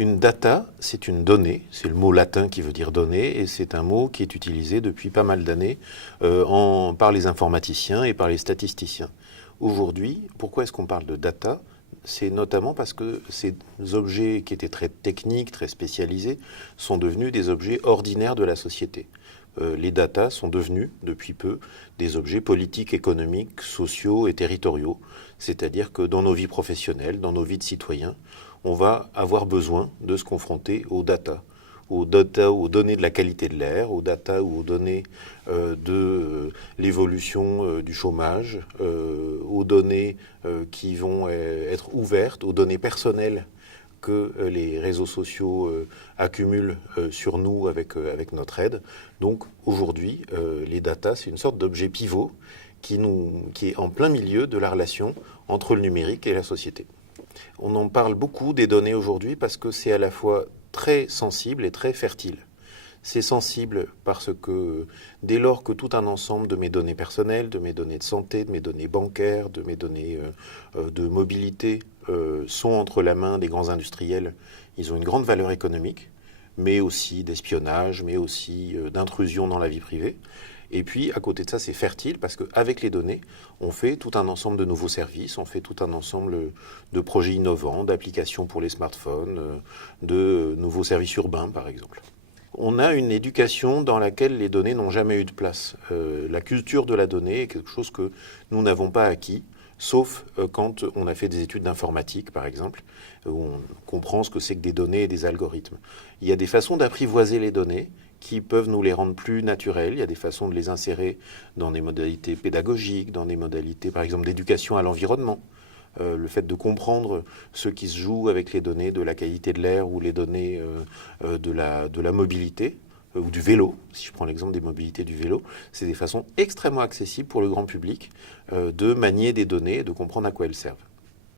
Une data, c'est une donnée, c'est le mot latin qui veut dire donnée, et c'est un mot qui est utilisé depuis pas mal d'années par les informaticiens et par les statisticiens. Aujourd'hui, pourquoi est-ce qu'on parle de data? C'est notamment parce que ces objets qui étaient très techniques, très spécialisés, sont devenus des objets ordinaires de la société. Les data sont devenus, depuis peu, des objets politiques, économiques, sociaux et territoriaux. C'est-à-dire que dans nos vies professionnelles, dans nos vies de citoyens, on va avoir besoin de se confronter aux data, aux données de la qualité de l'air, aux data ou aux données de l'évolution du chômage, aux données qui vont être ouvertes, aux données personnelles que les réseaux sociaux accumulent sur nous avec notre aide. Donc aujourd'hui, les data, c'est une sorte d'objet pivot qui est en plein milieu de la relation entre le numérique et la société. On en parle beaucoup des données aujourd'hui parce que c'est à la fois très sensible et très fertile. C'est sensible parce que dès lors que tout un ensemble de mes données personnelles, de mes données de santé, de mes données bancaires, de mes données de mobilité sont entre la main des grands industriels, ils ont une grande valeur économique, mais aussi d'espionnage, mais aussi d'intrusion dans la vie privée. Et puis, à côté de ça, c'est fertile parce qu'avec les données, on fait tout un ensemble de nouveaux services, on fait tout un ensemble de projets innovants, d'applications pour les smartphones, de nouveaux services urbains, par exemple. On a une éducation dans laquelle les données n'ont jamais eu de place. La culture de la donnée est quelque chose que nous n'avons pas acquis, sauf quand on a fait des études d'informatique, par exemple, où on comprend ce que c'est que des données et des algorithmes. Il y a des façons d'apprivoiser les données qui peuvent nous les rendre plus naturelles. Il y a des façons de les insérer dans des modalités pédagogiques, dans des modalités, par exemple, d'éducation à l'environnement. Le fait de comprendre ce qui se joue avec les données de la qualité de l'air ou les données de la mobilité ou du vélo, si je prends l'exemple des mobilités du vélo, c'est des façons extrêmement accessibles pour le grand public de manier des données et de comprendre à quoi elles servent.